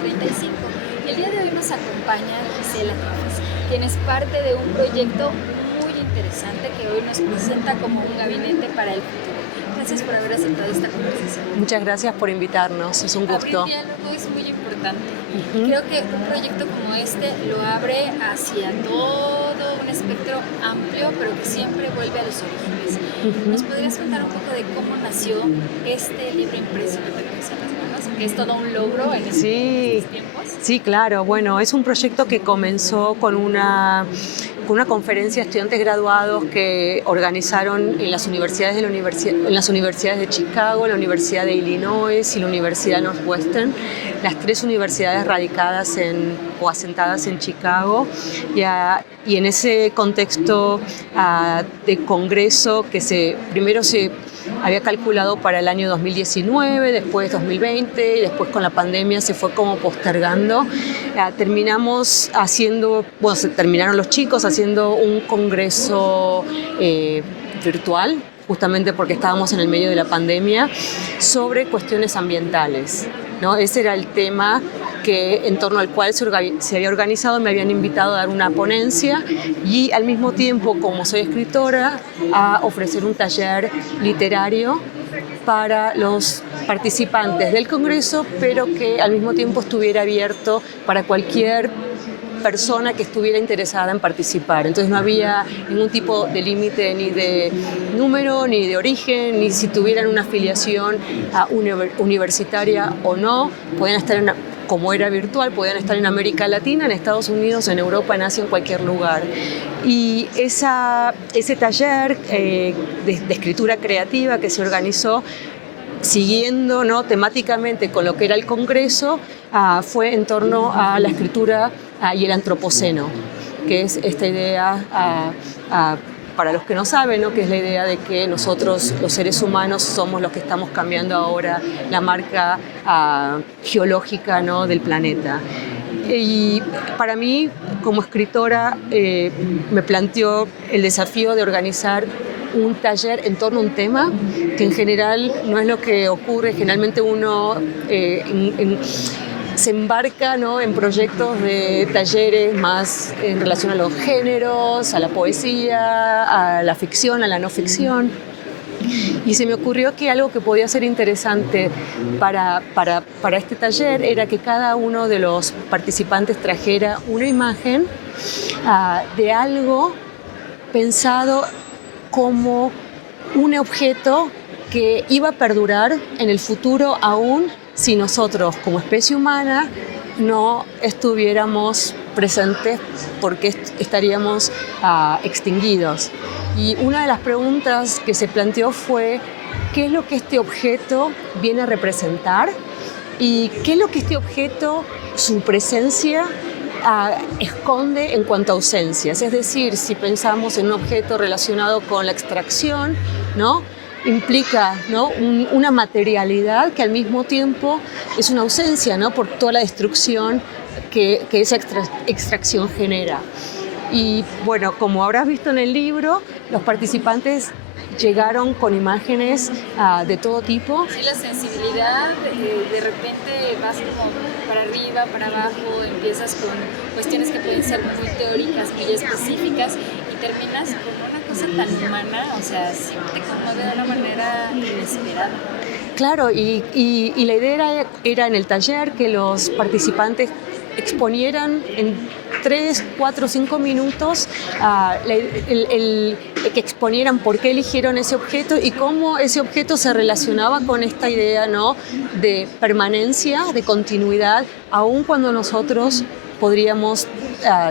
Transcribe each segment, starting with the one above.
35. Y el día de hoy nos acompaña Gisela Jeffes, quien es parte de un proyecto muy interesante que hoy nos presenta como un gabinete para el futuro. Gracias por haber aceptado esta conversación. Muchas gracias por invitarnos, es un gusto. Abrir diálogo es muy importante. Creo que un proyecto como este lo abre hacia todo un espectro amplio, pero que siempre vuelve a los orígenes. ¿Nos podrías contar un poco de cómo nació este libro impreso que tenemos en las manos? Que es todo un logro en estos tiempos. Sí, claro. Bueno, es un proyecto que comenzó con una conferencia de estudiantes graduados que organizaron en las universidades de Chicago, la Universidad de Illinois y la Universidad Northwestern, las tres universidades radicadas o asentadas en Chicago, y en ese contexto de congreso que primero se había calculado para el año 2019, después 2020 y después con la pandemia se fue como postergando. Terminaron los chicos haciendo un congreso virtual, justamente porque estábamos en el medio de la pandemia, sobre cuestiones ambientales, ¿no? Ese era el tema en torno al cual se había organizado. Me habían invitado a dar una ponencia y al mismo tiempo, como soy escritora, a ofrecer un taller literario para los participantes del Congreso, pero que al mismo tiempo estuviera abierto para cualquier persona que estuviera interesada en participar. Entonces no había ningún tipo de límite ni de número, ni de origen, ni si tuvieran una afiliación universitaria o no. Podían estar como era virtual, podían estar en América Latina, en Estados Unidos, en Europa, en Asia, en cualquier lugar. Y ese taller de escritura creativa que se organizó siguiendo, ¿no?, temáticamente con lo que era el Congreso, fue en torno a la escritura y el antropoceno, que es esta idea, para los que no saben, ¿no?, que es la idea de que nosotros, los seres humanos, somos los que estamos cambiando ahora la marca geológica, ¿no?, del planeta. Y para mí, como escritora, me planteó el desafío de organizar un taller en torno a un tema que en general no es lo que ocurre. Generalmente uno se embarca, ¿no?, en proyectos de talleres más en relación a los géneros, a la poesía, a la ficción, a la no ficción. Y se me ocurrió que algo que podía ser interesante para este taller era que cada uno de los participantes trajera una imagen de algo pensado como un objeto que iba a perdurar en el futuro aún si nosotros como especie humana no estuviéramos presentes, porque estaríamos extinguidos. Y una de las preguntas que se planteó fue: ¿qué es lo que este objeto viene a representar? ¿Y qué es lo que este objeto, su presencia, esconde en cuanto a ausencias? Es decir, si pensamos en un objeto relacionado con la extracción, ¿no?, implica, ¿no?, una materialidad que al mismo tiempo es una ausencia, ¿no?, por toda la destrucción que esa extracción genera. Y bueno, como habrás visto en el libro, los participantes llegaron con imágenes de todo tipo. Sí, la sensibilidad, de repente vas como para arriba, para abajo, empiezas con cuestiones que pueden ser muy teóricas, muy específicas, y terminas con una cosa tan humana, o sea, siempre te conmueve de una manera inesperada. Claro, y la idea era en el taller que los participantes exponieran en 3, 4, 5 minutos, que exponieran por qué eligieron ese objeto y cómo ese objeto se relacionaba con esta idea, ¿no?, de permanencia, de continuidad, aun cuando nosotros podríamos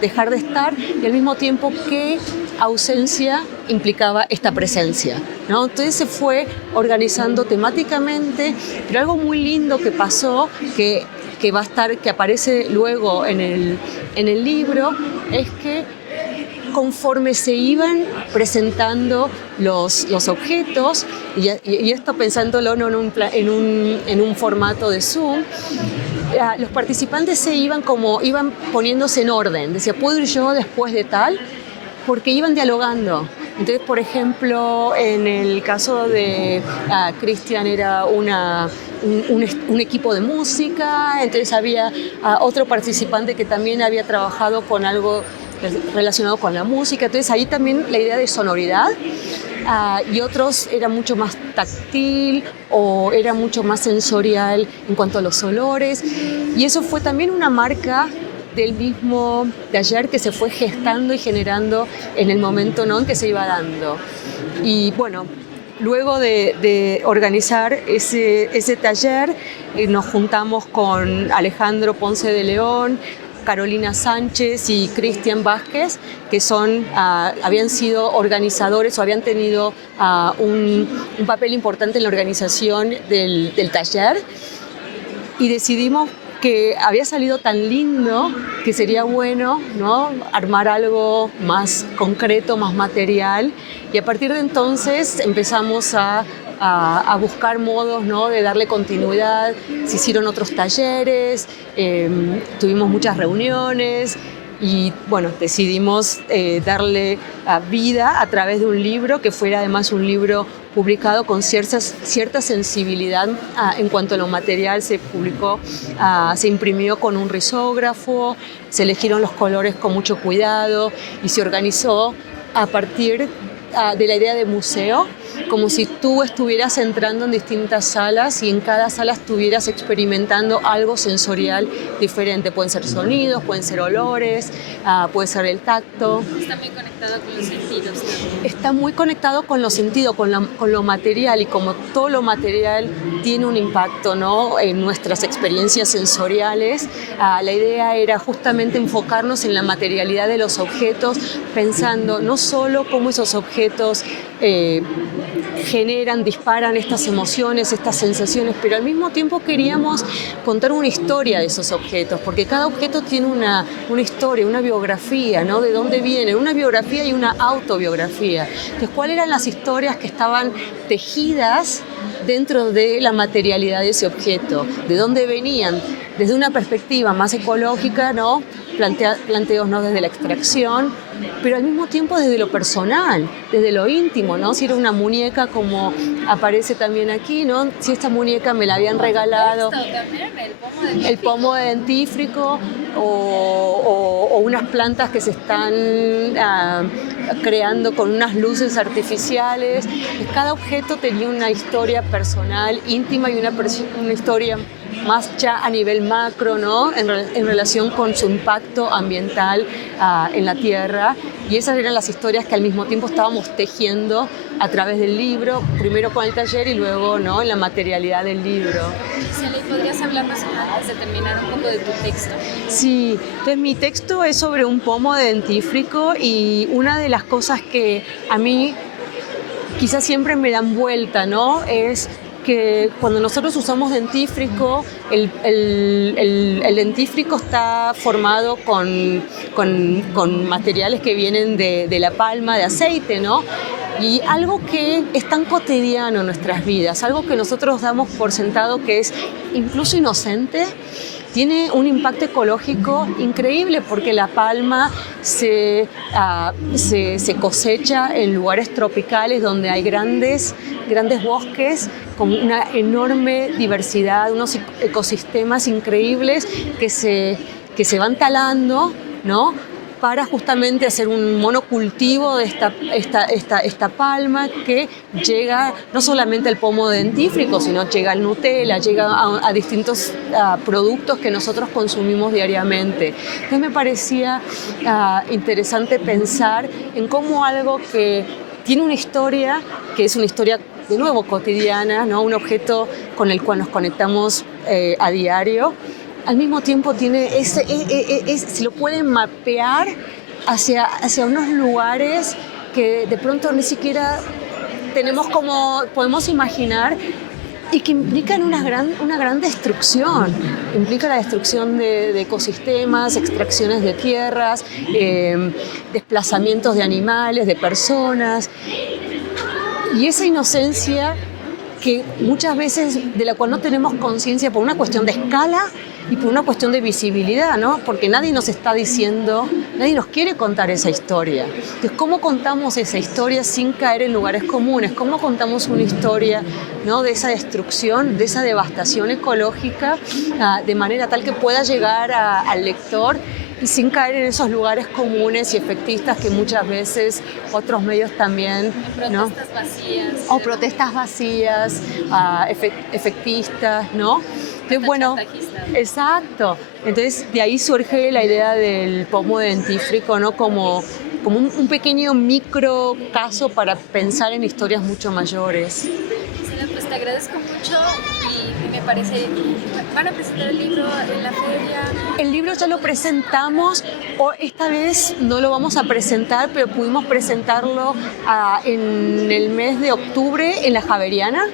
dejar de estar, y al mismo tiempo qué ausencia implicaba esta presencia, ¿no? Entonces se fue organizando temáticamente, pero algo muy lindo que pasó, que aparece luego en el libro, es que conforme se iban presentando los objetos, y esto pensándolo no en un formato de Zoom, los participantes iban poniéndose en orden. Decía, ¿puedo ir yo después de tal? Porque iban dialogando. Entonces, por ejemplo, en el caso de Cristian era un equipo de música, entonces había otro participante que también había trabajado con algo relacionado con la música, entonces ahí también la idea de sonoridad. Y otros era mucho más táctil o era mucho más sensorial en cuanto a los olores, y eso fue también una marca del mismo taller que se fue gestando y generando en el momento, ¿no?, en que se iba dando. Y bueno, luego de organizar ese taller, nos juntamos con Alejandro Ponce de León, Carolina Sánchez y Cristian Vázquez, que habían sido organizadores o habían tenido un papel importante en la organización del taller, y decidimos que había salido tan lindo que sería bueno, ¿no?, armar algo más concreto, más material, y a partir de entonces empezamos a buscar modos, ¿no?, de darle continuidad. Se hicieron otros talleres, tuvimos muchas reuniones y bueno, decidimos darle vida a través de un libro que fuera además un libro publicado con cierta sensibilidad en cuanto a lo material. Se publicó, se imprimió con un risógrafo, se eligieron los colores con mucho cuidado y se organizó a partir de la idea de museo, como si tú estuvieras entrando en distintas salas y en cada sala estuvieras experimentando algo sensorial diferente. Pueden ser sonidos, pueden ser olores, puede ser el tacto. Está muy conectado con los sentidos también. Está muy conectado con los sentidos, con lo material, y como todo lo material tiene un impacto, ¿no?, en nuestras experiencias sensoriales, la idea era justamente enfocarnos en la materialidad de los objetos, pensando no solo cómo esos objetos disparan estas emociones, estas sensaciones, pero al mismo tiempo queríamos contar una historia de esos objetos, porque cada objeto tiene una historia, una biografía, ¿no?, de dónde viene, una biografía y una autobiografía. Entonces, ¿cuáles eran las historias que estaban tejidas dentro de la materialidad de ese objeto? ¿De dónde venían? Desde una perspectiva más ecológica, ¿no?, planteos, ¿no?, desde la extracción, pero al mismo tiempo desde lo personal, desde lo íntimo, ¿no? Si era una muñeca, como aparece también aquí, ¿no? Si esta muñeca me la habían regalado, el pomo de dentífrico o unas plantas que se están creando con unas luces artificiales. Cada objeto tenía una historia personal, íntima, y una historia más ya a nivel macro, ¿no?, en relación con su impacto ambiental en la Tierra. Y esas eran las historias que al mismo tiempo estábamos tejiendo a través del libro, primero con el taller y luego, ¿no?, en la materialidad del libro. Gisela, ¿podrías hablarnos antes de terminar un poco de tu texto? Sí, entonces mi texto es sobre un pomo de dentífrico, y una de las cosas que a mí quizás siempre me dan vuelta, ¿no?, es que cuando nosotros usamos dentífrico, el dentífrico está formado con materiales que vienen de la palma de aceite, ¿no? Y algo que es tan cotidiano en nuestras vidas, algo que nosotros damos por sentado que es incluso inocente, tiene un impacto ecológico increíble, porque la palma se cosecha en lugares tropicales donde hay grandes bosques con una enorme diversidad, unos ecosistemas increíbles que se van talando, ¿no?, para justamente hacer un monocultivo de esta palma, que llega no solamente al pomo de dentífrico, sino llega al Nutella, llega a distintos productos que nosotros consumimos diariamente. Entonces me parecía interesante pensar en cómo algo que tiene una historia, que es una historia de nuevo cotidiana, ¿no?, un objeto con el cual nos conectamos a diario, al mismo tiempo tiene se lo pueden mapear hacia unos lugares que de pronto ni siquiera podemos imaginar, y que implican una gran destrucción. Implica la destrucción de ecosistemas, extracciones de tierras, desplazamientos de animales, de personas, y esa inocencia que muchas veces, de la cual no tenemos conciencia por una cuestión de escala, y por una cuestión de visibilidad, ¿no? Porque nadie nos está diciendo, nadie nos quiere contar esa historia. Entonces, ¿cómo contamos esa historia sin caer en lugares comunes? ¿Cómo contamos una historia, ¿no?, de esa destrucción, de esa devastación ecológica, de manera tal que pueda llegar al lector y sin caer en esos lugares comunes y efectistas que muchas veces otros medios también, ¿no? Protestas vacías. O protestas vacías, efectistas, ¿no? Entonces, bueno, exacto. Entonces, de ahí surge la idea del pomo dentífrico, ¿no? Como un pequeño micro caso para pensar en historias mucho mayores. Gisela, pues te agradezco mucho y me parece, ¿van a presentar el libro en la feria? El libro ya lo presentamos, o esta vez no lo vamos a presentar, pero pudimos presentarlo en el mes de octubre en la Javeriana,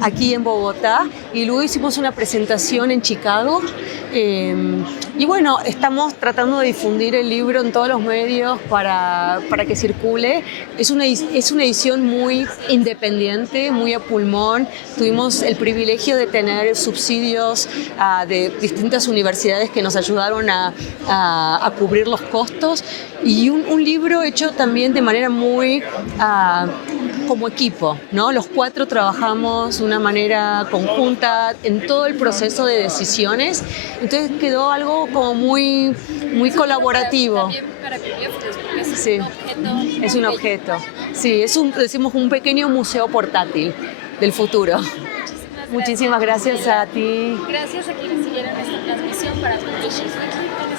aquí en Bogotá, y luego hicimos una presentación en Chicago. Y bueno, estamos tratando de difundir el libro en todos los medios para que circule. Es una edición muy independiente, muy a pulmón. Tuvimos el privilegio de tener subsidios de distintas universidades que nos ayudaron a cubrir los costos, y un libro hecho también de manera muy como equipo, ¿no? Los 4 trabajamos de una manera conjunta en todo el proceso de decisiones, entonces quedó algo como muy colaborativo. También para bibliófilos, porque es Sí, un objeto. es un objeto. Sí, decimos un pequeño museo portátil del futuro. Muchísimas gracias a ti. Gracias a quienes siguieron esta transmisión para Publishers Weekly.